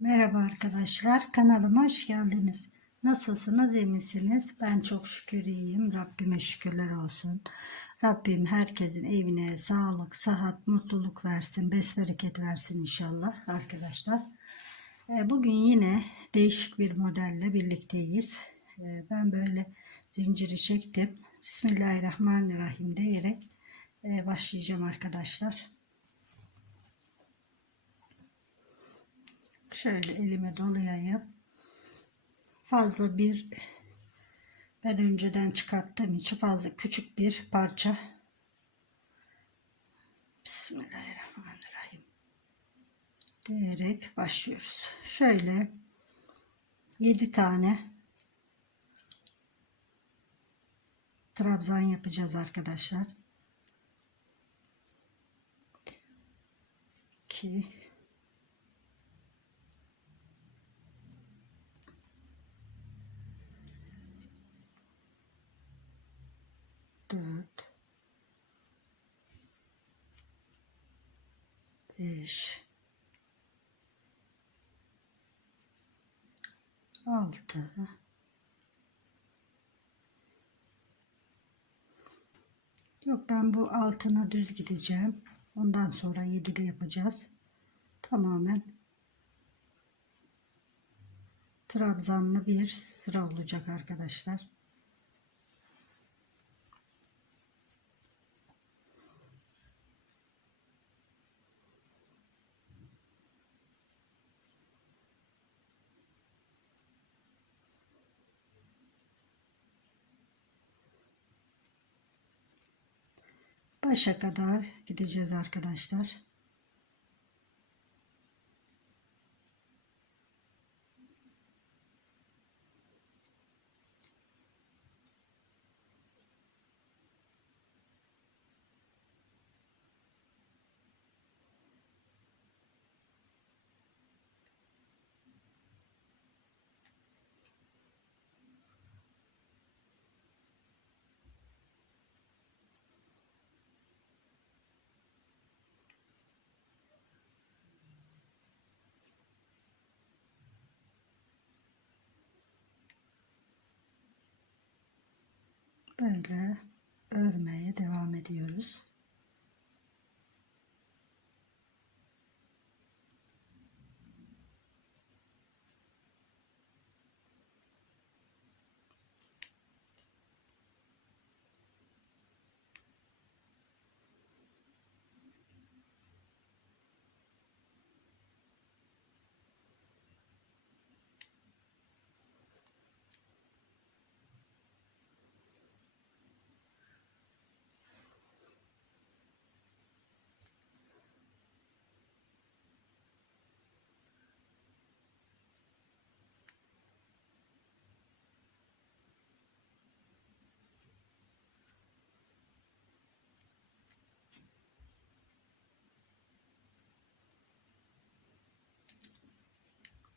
Merhaba arkadaşlar, kanalıma hoş geldiniz. Nasılsınız, iyi misiniz? Ben çok şükür iyiyim. Rabbime şükürler olsun. Rabbim herkesin evine sağlık, sıhhat, mutluluk versin, besbereket versin inşallah arkadaşlar. Ee, Bugün yine değişik bir modelle birlikteyiz. Ee, Ben böyle zinciri çektim. Bismillahirrahmanirrahim diyerek e, başlayacağım arkadaşlar. Şöyle elime dolayayım. Fazla bir ben önceden çıkarttığım için fazla küçük bir parça. Bismillahirrahmanirrahim. Diyerek başlıyoruz. Şöyle 7 tane trabzan yapacağız arkadaşlar. 2 dört, beş, altı, yok ben bu altına düz gideceğim. Ondan sonra yedi de yapacağız. Tamamen trabzanlı bir sıra olacak arkadaşlar. Başa kadar gideceğiz arkadaşlar. Böyle örmeye devam ediyoruz.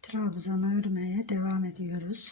Trabzanı örmeye devam ediyoruz.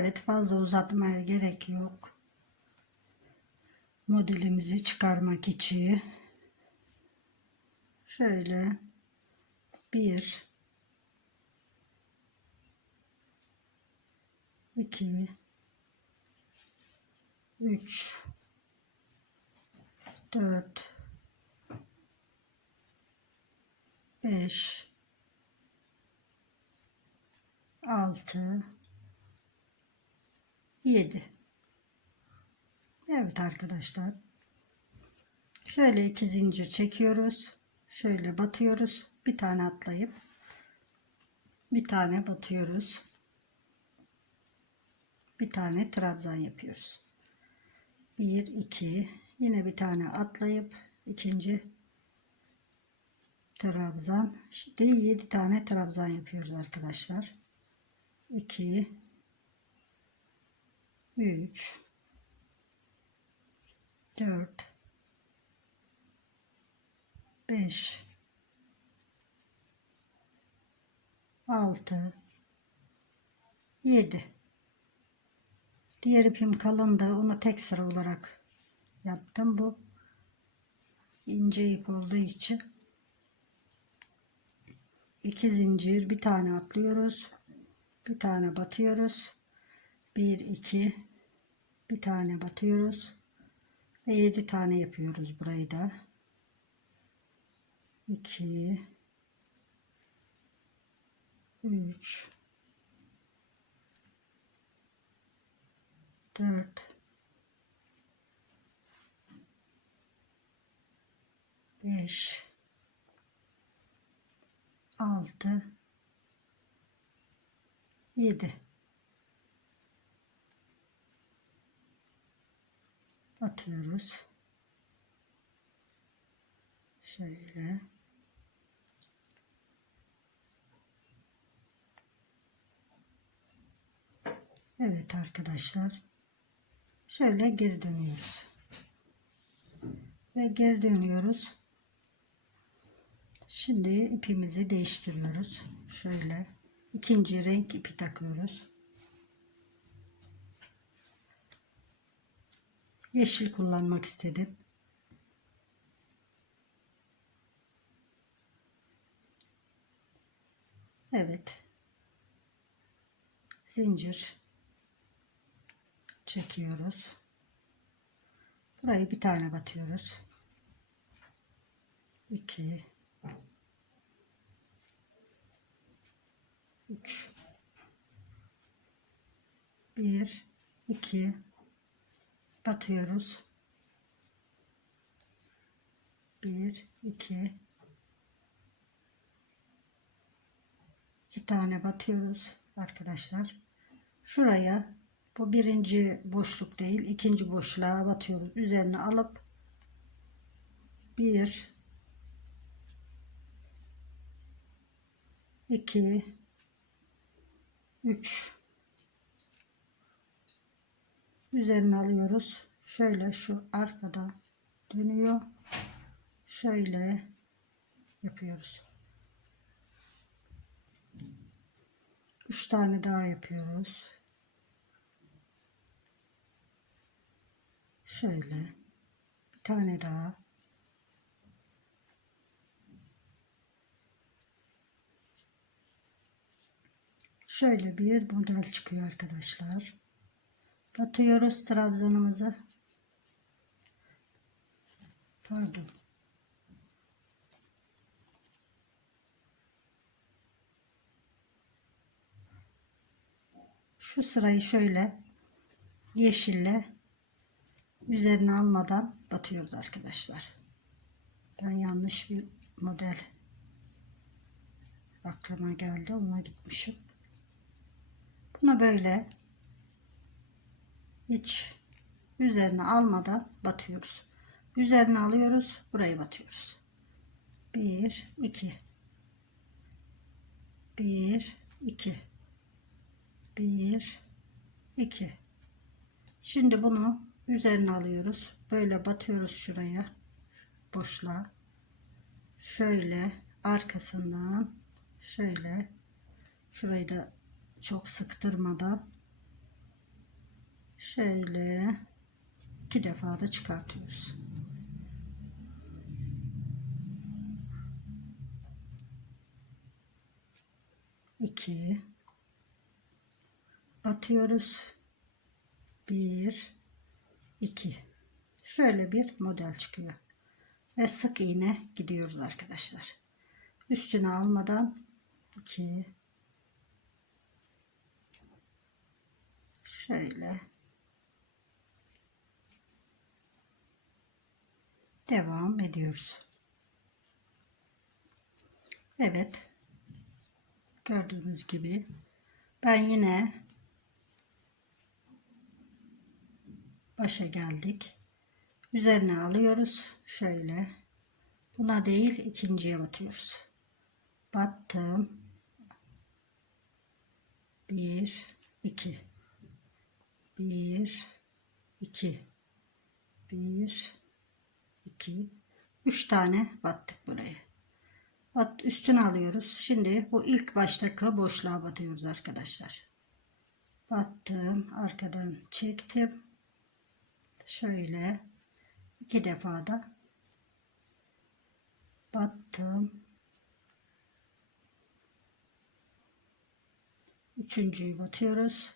Evet fazla uzatmaya gerek yok. Modelimizi çıkarmak için şöyle bir iki üç dört beş altı 7 Evet arkadaşlar. Şöyle iki zincir çekiyoruz. Şöyle batıyoruz. Bir tane atlayıp bir tane batıyoruz. Bir tane trabzan yapıyoruz. 1 2 yine bir tane atlayıp ikinci trabzan. Şimdi 7 tane trabzan yapıyoruz arkadaşlar. 2 3 4 5 6 7 Diğer ipim kalın da onu tek sıra olarak yaptım. Bu ince ip olduğu için iki zincir bir tane atlıyoruz. Bir tane batıyoruz. 1 2 bir tane batıyoruz. Ve 7 tane yapıyoruz burayı da. 2 3 4 5 6 7 atıyoruz. Şöyle. Evet arkadaşlar. Şöyle geri dönüyoruz. Ve geri dönüyoruz. Şimdi ipimizi değiştiriyoruz. Şöyle ikinci renk ipi takıyoruz. Yeşil kullanmak istedim. Evet. Zincir çekiyoruz. Burayı bir tane batıyoruz. 2 3 1 2 batıyoruz. 1 2 2 tane batıyoruz arkadaşlar. Şuraya bu birinci boşluk değil, ikinci boşluğa batıyoruz. Üzerine alıp bir, iki, üç. Üzerine alıyoruz. Şöyle şu arkada dönüyor. Şöyle yapıyoruz. Üç tane daha yapıyoruz. Şöyle bir tane daha. Şöyle bir model çıkıyor arkadaşlar. Batıyoruz trabzanımızı. Pardon. Şu sırayı şöyle yeşille üzerine almadan batıyoruz arkadaşlar. Ben yanlış bir model aklıma geldi. Ona gitmişim. Buna böyle hiç üzerine almadan batıyoruz. Üzerine alıyoruz. Burayı batıyoruz. 1 2 1 2 1 2 Şimdi bunu üzerine alıyoruz. Böyle batıyoruz şuraya. Boşluğa. Şöyle arkasından şöyle şurayı da çok sıktırmadan şöyle iki defa da çıkartıyoruz. İki. Batıyoruz. Bir 2 şöyle bir model çıkıyor. Ve sık iğne gidiyoruz arkadaşlar. Üstüne almadan 2 şöyle devam ediyoruz Evet gördüğünüz gibi ben yine başa geldik. Üzerine alıyoruz. Şöyle. Buna değil ikinciye batıyoruz. Battım. Bir, iki, Bir, iki, bir, iki, üç tane battık buraya. Bat, üstüne alıyoruz. Şimdi bu ilk baştaki boşluğa batıyoruz arkadaşlar. Battım. Arkadan çektim. Şöyle iki defa da battım. Üçüncüyü batıyoruz.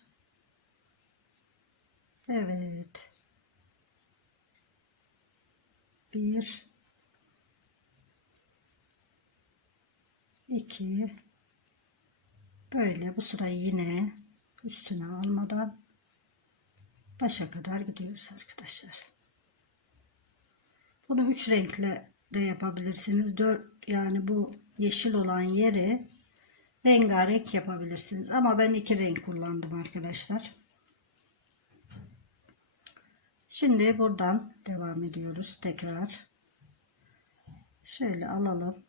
Evet. Bir. iki. Böyle bu sırayı yine üstüne almadan başa kadar gidiyoruz arkadaşlar. Bunu üç renkle de yapabilirsiniz. Dört yani bu yeşil olan yeri rengarenk yapabilirsiniz. Ama ben iki renk kullandım arkadaşlar. Şimdi buradan devam ediyoruz tekrar. Şöyle alalım.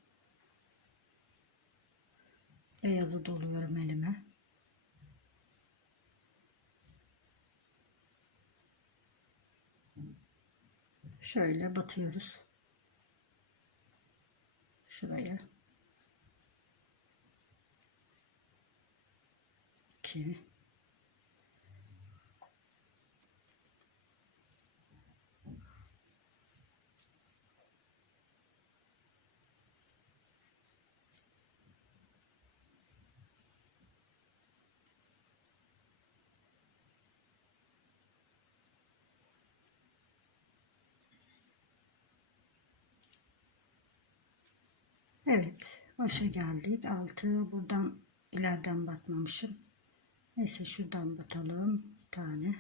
Beyazı doluyorum elime. Şöyle batıyoruz. Şuraya. 2 Evet, başa geldik. Altı buradan ileriden batmamışım. Neyse şuradan batalım. Bir tane.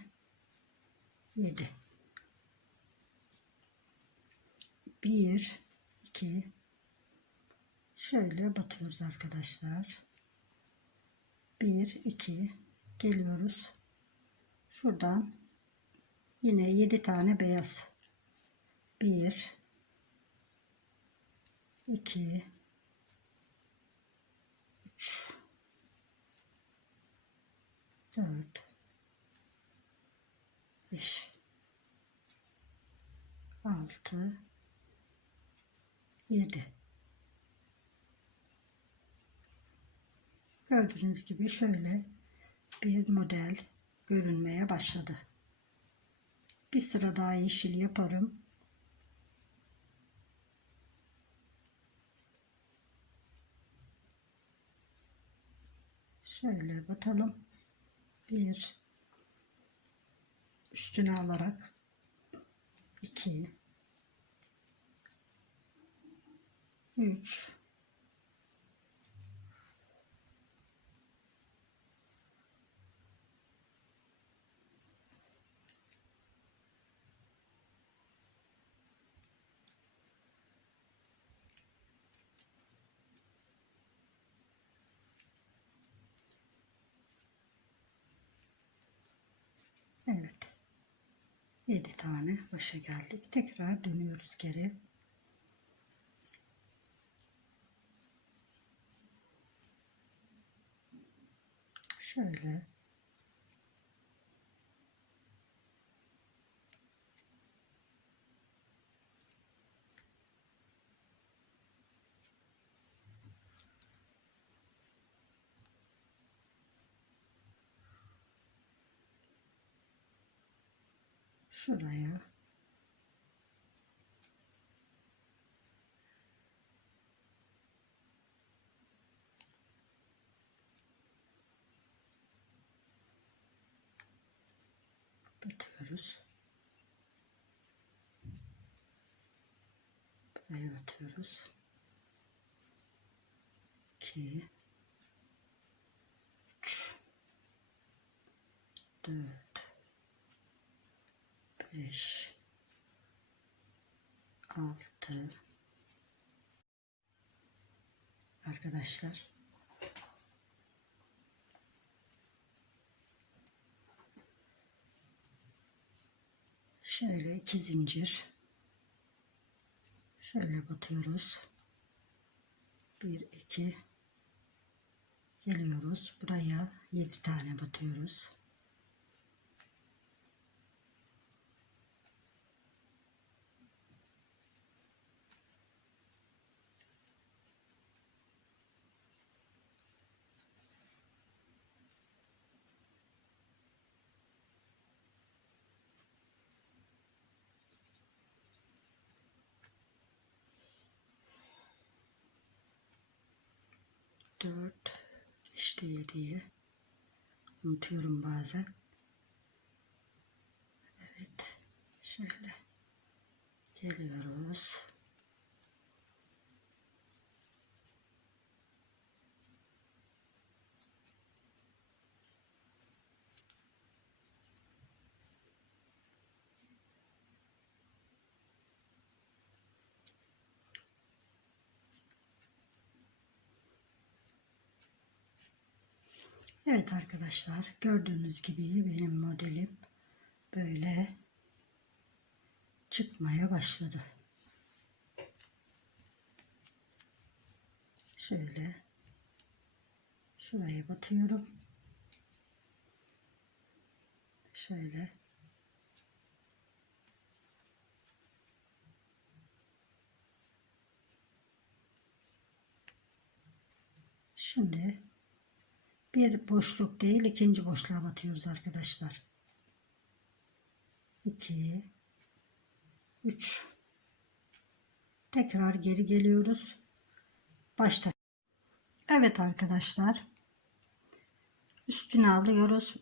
Yedi. Bir, iki. Şöyle batıyoruz arkadaşlar. Bir, iki. Geliyoruz. Şuradan yine yedi tane beyaz. Bir, iki, 4 5 6 7 Gördüğünüz gibi şöyle bir model görünmeye başladı. Bir sıra daha yeşil yaparım. Şöyle batalım bir. Üstüne alarak. İki. Üç Evet. 7 tane başa geldik. Tekrar dönüyoruz geri. Şöyle şuraya batıyoruz. Buraya batıyoruz. 2 3 4 5 6 arkadaşlar. Şöyle iki zincir. Şöyle batıyoruz. 1 2 geliyoruz. Buraya 7 tane batıyoruz 4 geçti 7'yi. Unutuyorum bazen. Evet. Şöyle geliyoruz. Evet arkadaşlar gördüğünüz gibi benim modelim böyle çıkmaya başladı. Şöyle şuraya batıyorum. Şöyle Şimdi bir boşluk değil ikinci boşluğa batıyoruz arkadaşlar. 2 3 tekrar geri geliyoruz. Başta. Evet arkadaşlar. Üstüne alıyoruz.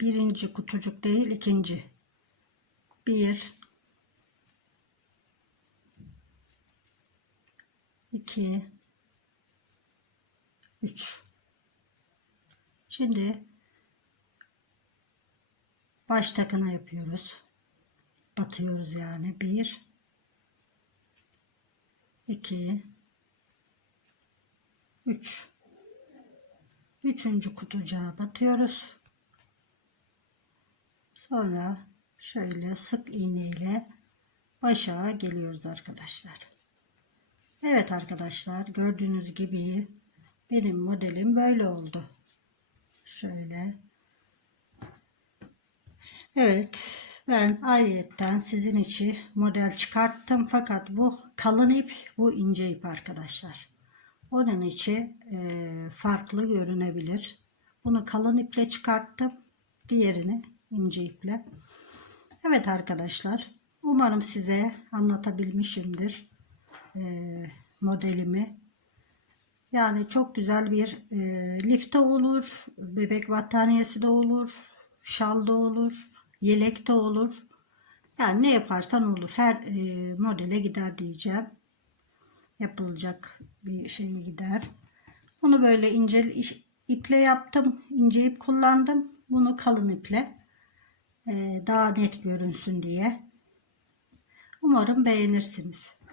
Birinci kutucuk değil ikinci. Bir iki üç Şimdi baş takına yapıyoruz. Batıyoruz yani. Bir, iki, üç. Üçüncü kutucuğa batıyoruz. Sonra şöyle sık iğneyle başa geliyoruz arkadaşlar. Evet arkadaşlar gördüğünüz gibi benim modelim böyle oldu. Şöyle. Evet. Ben ayrıyetten sizin için model çıkarttım. Fakat bu kalın ip, bu ince ip arkadaşlar. Onun için e, farklı görünebilir. Bunu kalın iple çıkarttım. Diğerini ince iple. Evet arkadaşlar. Umarım size anlatabilmişimdir e, modelimi. Yani çok güzel bir e, lifte olur, bebek battaniyesi de olur, şal da olur, yelek de olur. Yani ne yaparsan olur. Her e, modele gider diyeceğim. Yapılacak bir şeye gider. Bunu böyle ince iple yaptım. ince ip kullandım. Bunu kalın iple e, daha net görünsün diye. Umarım beğenirsiniz.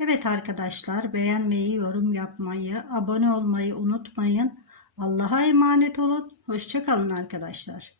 Evet arkadaşlar beğenmeyi, yorum yapmayı, abone olmayı unutmayın. Allah'a emanet olun. Hoşçakalın arkadaşlar.